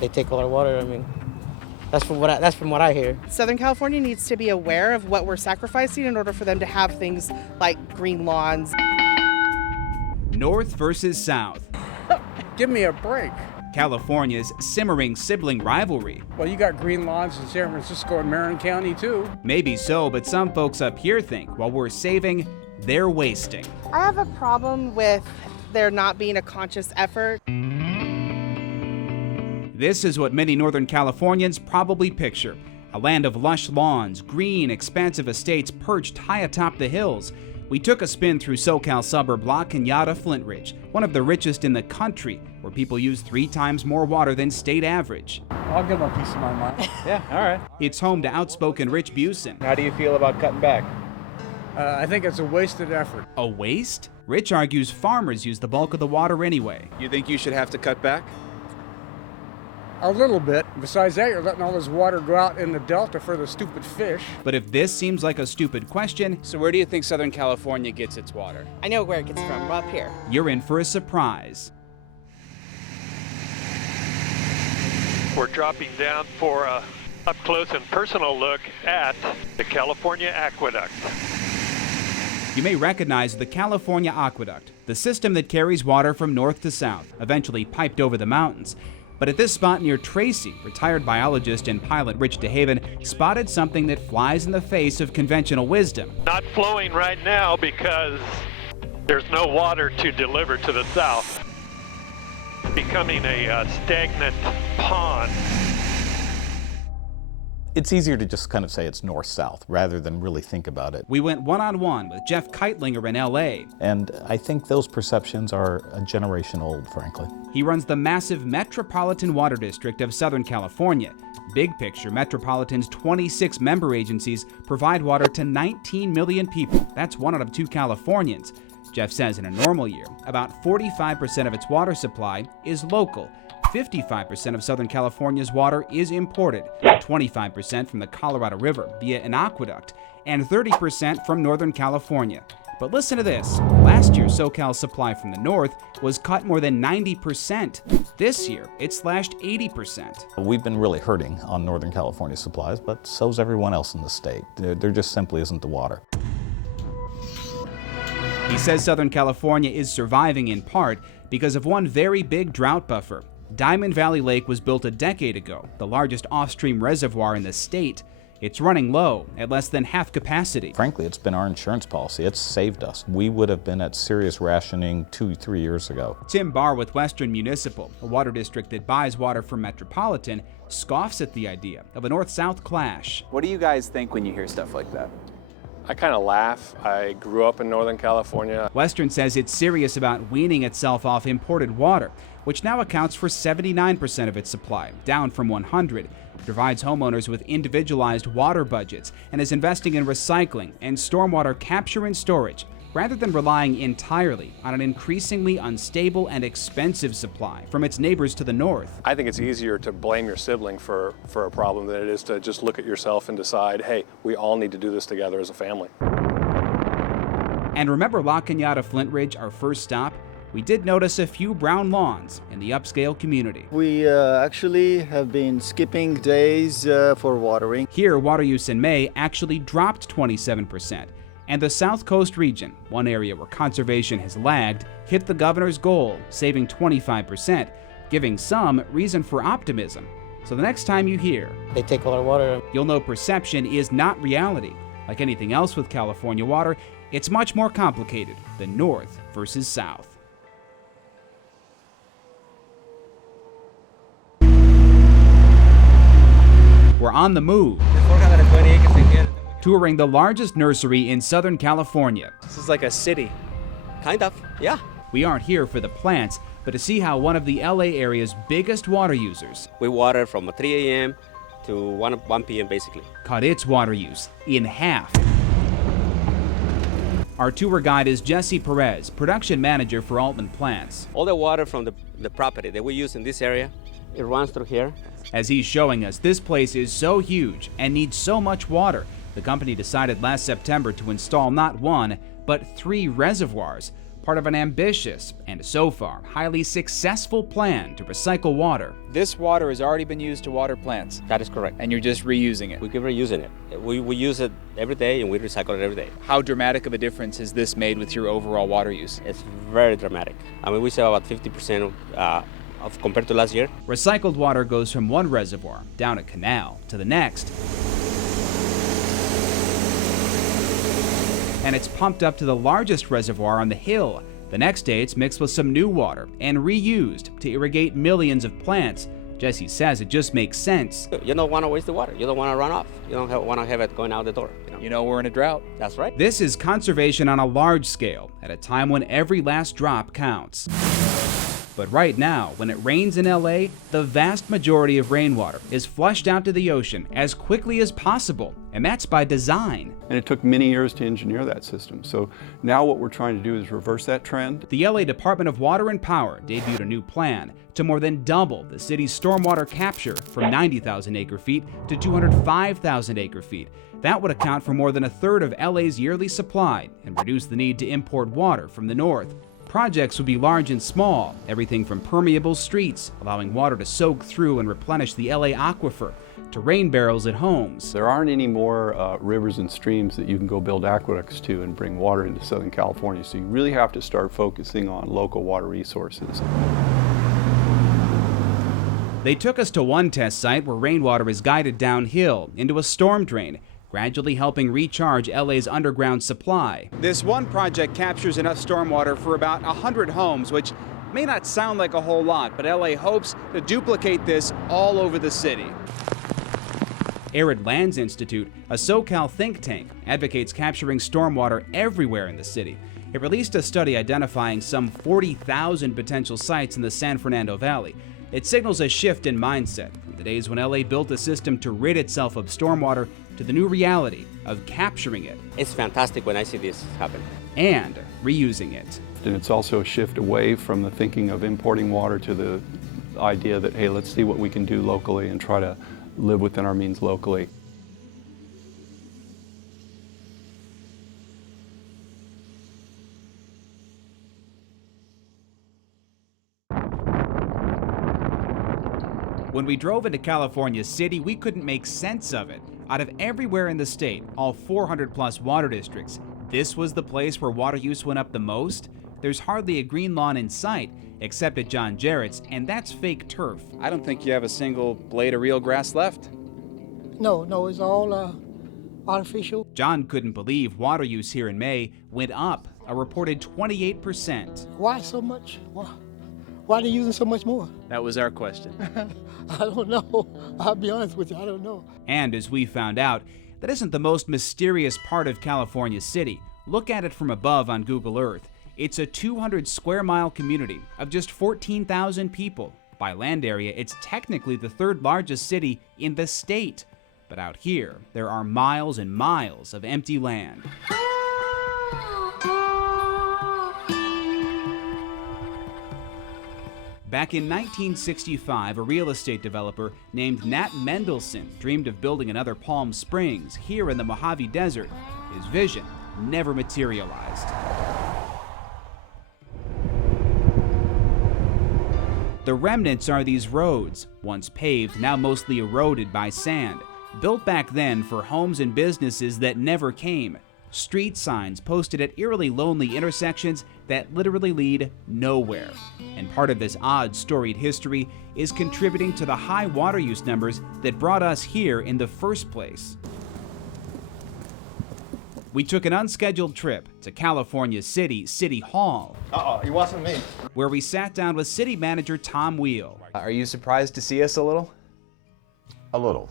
They take all our water. I mean, that's from what I hear. Southern California needs to be aware of what we're sacrificing in order for them to have things like green lawns. North versus South. Give me a break. California's simmering sibling rivalry. Well, you got green lawns in San Francisco and Marin County, too. Maybe so, but some folks up here think while we're saving, they're wasting. I have a problem with there not being a conscious effort. This is what many Northern Californians probably picture. A land of lush lawns, green, expansive estates perched high atop the hills. We took a spin through SoCal suburb La Cañada Flint Ridge, one of the richest in the country, where people use 3 times more water than state average. I'll give them a piece of my mind. Yeah, all right. It's home to outspoken Rich Busen. How do you feel about cutting back? I think it's a wasted effort. A waste? Rich argues farmers use the bulk of the water anyway. You think you should have to cut back? A little bit. Besides that, you're letting all this water go out in the Delta for the stupid fish. But if this seems like a stupid question, So where do you think Southern California gets its water? I know where it gets from, up here. you're in for a surprise. We're dropping down for a up-close and personal look at the California Aqueduct. You may recognize the California Aqueduct, the system that carries water from north to south, eventually piped over the mountains. But at this spot near Tracy, retired biologist and pilot Rich DeHaven spotted something that flies in the face of conventional wisdom. Not flowing right now because there's no water to deliver to the south. Becoming a stagnant pond. It's easier to just kind of say it's north-south rather than really think about it. We went one-on-one with Jeff Keitlinger in LA. And I think those perceptions are a generation old, frankly. He runs the massive Metropolitan Water District of Southern California. Big picture, Metropolitan's 26 member agencies provide water to 19 million people. That's 1 out of 2 Californians. Jeff says in a normal year, about 45% of its water supply is local. 55% of Southern California's water is imported, 25% from the Colorado River via an aqueduct, and 30% from Northern California. But listen to this. Last year, SoCal's supply from the north was cut more than 90%. This year, it's slashed 80%. We've been really hurting on Northern California supplies, but so's everyone else in the state. There just simply isn't the water. He says Southern California is surviving in part because of one very big drought buffer. Diamond Valley Lake was built a decade ago, the largest off-stream reservoir in the state. It's running low, at less than half capacity. Frankly, it's been our insurance policy. It's saved us. We would have been at serious rationing 2-3 years ago. Tim Barr with Western Municipal, a water district that buys water from Metropolitan, scoffs at the idea of a north-south clash. What do you guys think when you hear stuff like that? I kind of laugh. I grew up in Northern California. Western says it's serious about weaning itself off imported water, which now accounts for 79% of its supply, down from 100. It provides homeowners with individualized water budgets and is investing in recycling and stormwater capture and storage, rather than relying entirely on an increasingly unstable and expensive supply from its neighbors to the north. I think it's easier to blame your sibling for a problem than it is to just look at yourself and decide, hey, we all need to do this together as a family. And remember La Cañada Flint Ridge, our first stop? We did notice a few brown lawns in the upscale community. We actually have been skipping days for watering. Here, water use in May actually dropped 27%. And the South Coast region, one area where conservation has lagged, hit the governor's goal, saving 25%, giving some reason for optimism. So the next time you hear, They take all our water. you'll know perception is not reality. Like anything else with California water, it's much more complicated than north versus south. We're on the move, touring the largest nursery in Southern California. This is like a city. Kind of, yeah. We aren't here for the plants, but to see how one of the LA area's biggest water users We water from 3 a.m. to 1 p.m. basically. cut its water use in half. Our tour guide is Jesse Perez, production manager for Altman Plants. All the water from the property that we use in this area, it runs through here. As he's showing us, this place is so huge and needs so much water, the company decided last September to install not 1, but 3 reservoirs, part of an ambitious and so far highly successful plan to recycle water. This water has already been used to water plants. That is correct. And you're just reusing it. We keep reusing it. We use it every day and we recycle it every day. How dramatic of a difference has this made with your overall water use? It's very dramatic. I mean, we save about 50% of compared to last year. Recycled water goes from one reservoir down a canal to the next, and it's pumped up to the largest reservoir on the hill. The next day, it's mixed with some new water and reused to irrigate millions of plants. Jesse says it just makes sense. You don't want to waste the water. You don't want to run off. You don't want to have it going out the door. You know we're in a drought. That's right. This is conservation on a large scale at a time when every last drop counts. But right now, when it rains in LA, the vast majority of rainwater is flushed out to the ocean as quickly as possible, and that's by design. And it took many years to engineer that system. So now what we're trying to do is reverse that trend. The LA Department of Water and Power debuted a new plan to more than double the city's stormwater capture from 90,000 acre-feet to 205,000 acre-feet. That would account for more than a third of LA's yearly supply and reduce the need to import water from the north. Projects would be large and small, everything from permeable streets, allowing water to soak through and replenish the LA aquifer, to rain barrels at homes. There aren't any more rivers and streams that you can go build aqueducts to and bring water into Southern California, so you really have to start focusing on local water resources. They took us to one test site where rainwater is guided downhill into a storm drain, gradually helping recharge LA's underground supply. This one project captures enough stormwater for about 100 homes, which may not sound like a whole lot, but LA hopes to duplicate this all over the city. Arid Lands Institute, a SoCal think tank, advocates capturing stormwater everywhere in the city. It released a study identifying some 40,000 potential sites in the San Fernando Valley. It signals a shift in mindset from the days when LA built a system to rid itself of stormwater to the new reality of capturing it. It's fantastic when I see this happen. And reusing it. And it's also a shift away from the thinking of importing water to the idea that, hey, let's see what we can do locally and try to live within our means locally. When we drove into California City, we couldn't make sense of it. Out of everywhere in the state, all 400 plus water districts, this was the place where water use went up the most. There's hardly a green lawn in sight, except at John Jarrett's, and that's fake turf. I don't think you have a single blade of real grass left. No, it's all artificial. John couldn't believe water use here in May went up, a reported 28%. Why so much? Why are they using so much more? That was our question. I don't know. I'll be honest with you, I don't know. And as we found out, that isn't the most mysterious part of California City. Look at it from above on Google Earth. It's a 200 square mile community of just 14,000 people. By land area, it's technically the third largest city in the state. But out here, there are miles and miles of empty land. Back in 1965, a real estate developer named Nat Mendelson dreamed of building another Palm Springs here in the Mojave Desert. His vision never materialized. The remnants are these roads, once paved, now mostly eroded by sand, built back then for homes and businesses that never came. Street signs posted at eerily lonely intersections that literally lead nowhere. And part of this odd, storied history is contributing to the high water use numbers that brought us here in the first place. We took an unscheduled trip to California City Hall. It wasn't me. Where we sat down with city manager Tom Wheel. Are you surprised to see us a little? A little.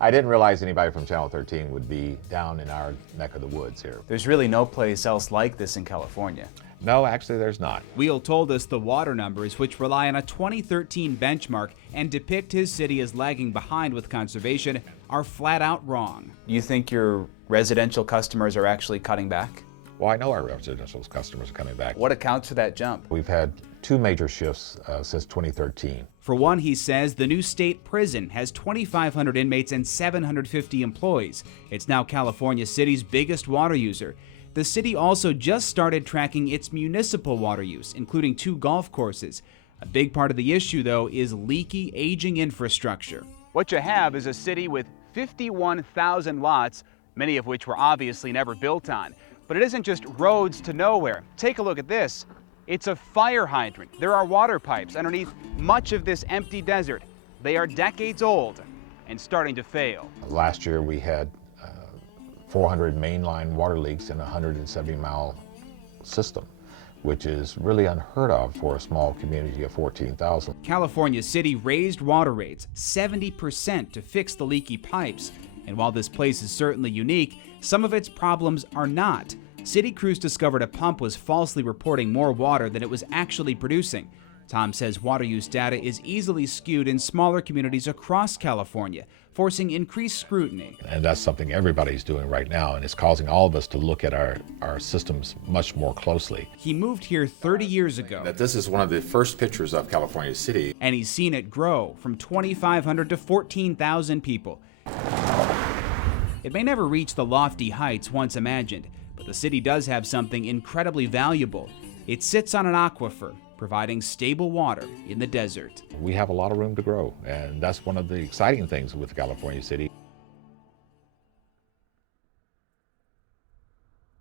I didn't realize anybody from Channel 13 would be down in our neck of the woods here. There's really no place else like this in California. No, actually there's not. Wheel told us the water numbers, which rely on a 2013 benchmark and depict his city as lagging behind with conservation, are flat out wrong. You think your residential customers are actually cutting back? Well, I know our residential customers are coming back. What accounts for that jump? We've had two major shifts since 2013. For one, he says the new state prison has 2,500 inmates and 750 employees. It's now California City's biggest water user. The city also just started tracking its municipal water use, including 2 golf courses. A big part of the issue, though, is leaky, aging infrastructure. What you have is a city with 51,000 lots, many of which were obviously never built on. But it isn't just roads to nowhere. Take a look at this. It's a fire hydrant. There are water pipes underneath much of this empty desert. They are decades old and starting to fail. Last year we had 400 mainline water leaks in a 170-mile system, which is really unheard of for a small community of 14,000. California City raised water rates 70% to fix the leaky pipes. And while this place is certainly unique, some of its problems are not. City crews discovered a pump was falsely reporting more water than it was actually producing. Tom says water use data is easily skewed in smaller communities across California, forcing increased scrutiny. And that's something everybody's doing right now, and it's causing all of us to look at our systems much more closely. He moved here 30 years ago. This is one of the first pictures of California City. And he's seen it grow from 2,500 to 14,000 people. It may never reach the lofty heights once imagined, but the city does have something incredibly valuable. It sits on an aquifer, providing stable water in the desert. We have a lot of room to grow, and that's one of the exciting things with California City.